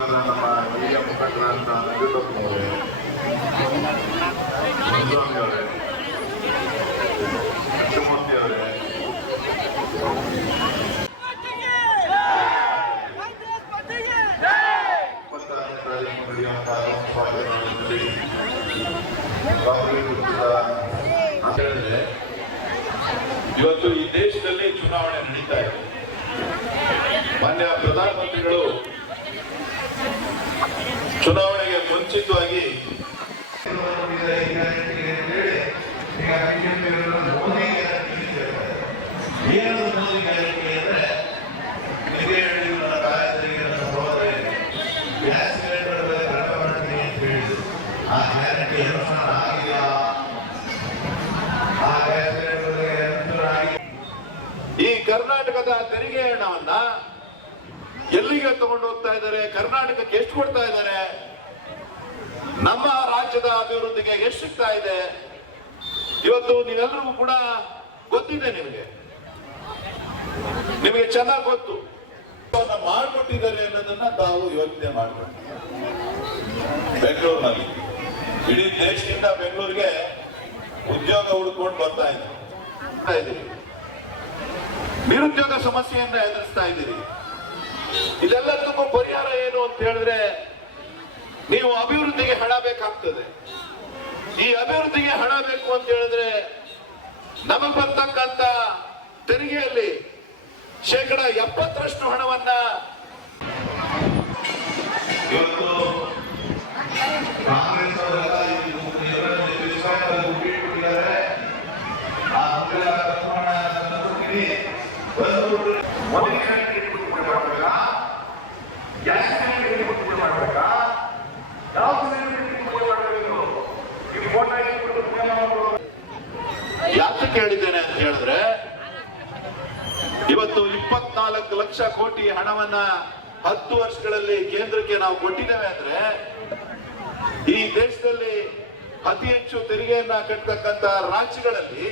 ನಮ್ಮ ಇವತ್ತು ಈ ದೇಶದಲ್ಲಿ ಚುನಾವಣೆ ನಡೀತಾ ಇದೆ. ಮಾನ್ಯ ಪ್ರಧಾನಮಂತ್ರಿಗಳು ಚುನಾವಣೆಗೆ ಮುಂಚಿತವಾಗಿ ಈ ಕರ್ನಾಟಕದ ತೆರಿಗೆ ಹಣವನ್ನ ಎಲ್ಲಿಗೆ ತಗೊಂಡು ಹೋಗ್ತಾ ಇದ್ದಾರೆ? ಕರ್ನಾಟಕಕ್ಕೆ ಎಷ್ಟು ಕೊಡ್ತಾ ಇದ್ದಾರೆ? ನಮ್ಮ ರಾಜ್ಯದ ಅಭಿವೃದ್ಧಿಗೆ ಎಷ್ಟು ಸಿಗ್ತಾ ಇದೆ? ಇವತ್ತು ನೀವೆಲ್ಲರಿಗೂ ಕೂಡ ಗೊತ್ತಿದೆ ನಿಮಗೆ. ನಿಮಗೆ ಚೆನ್ನಾಗಿ ಗೊತ್ತು. ಮಾಡ್ಕೊಟ್ಟಿದ್ದಾರೆ ಅನ್ನೋದನ್ನ ತಾವು ಯೋಚನೆ ಮಾಡ್ಕೊಂಡು ಬೆಂಗಳೂರಿನಲ್ಲಿ. ಇಡೀ ದೇಶದಿಂದ ಬೆಂಗಳೂರಿಗೆ ಉದ್ಯೋಗ ಹುಡ್ಕೊಂಡು ಬರ್ತಾ ಇದ್ದೀವಿ ಬರ್ತಾ ಇದ್ದೀರಿ. ನಿರುದ್ಯೋಗ ಸಮಸ್ಯೆಯಿಂದ ಎದುರಿಸ್ತಾ ಇದ್ದೀರಿ. ಇದೆಲ್ಲದಕ್ಕೂ ಪರಿಹಾರ ಏನು ಅಂತ ಹೇಳಿದ್ರೆ, ನೀವು ಅಭಿವೃದ್ಧಿಗೆ ಹಣ ಬೇಕಾಗ್ತದೆ. ಈ ಅಭಿವೃದ್ಧಿಗೆ ಹಣ ಬೇಕು ಅಂತ ಹೇಳಿದ್ರೆ, ನಮಗೆ ಬರ್ತಕ್ಕಂತ ತೆರಿಗೆಯಲ್ಲಿ ಶೇಕಡ ಎಪ್ಪತ್ತರಷ್ಟು ಹಣವನ್ನ ಇವತ್ತು ಕೇಳಿದ್ದೇನೆ ಅಂತ ಹೇಳಿದ್ರೆ, ಇವತ್ತು ಇಪ್ಪತ್ನಾಲ್ಕು ಲಕ್ಷ ಕೋಟಿ ಹಣವನ್ನ ಹತ್ತು ವರ್ಷಗಳಲ್ಲಿ ಕೇಂದ್ರಕ್ಕೆ ನಾವು ಕೊಟ್ಟಿದ್ದೇವೆ ಅಂದ್ರೆ, ಈ ದೇಶದಲ್ಲಿ ಅತಿ ಹೆಚ್ಚು ತೆರಿಗೆಯನ್ನ ಕಟ್ಟತಕ್ಕಂತ ರಾಜ್ಯಗಳಲ್ಲಿ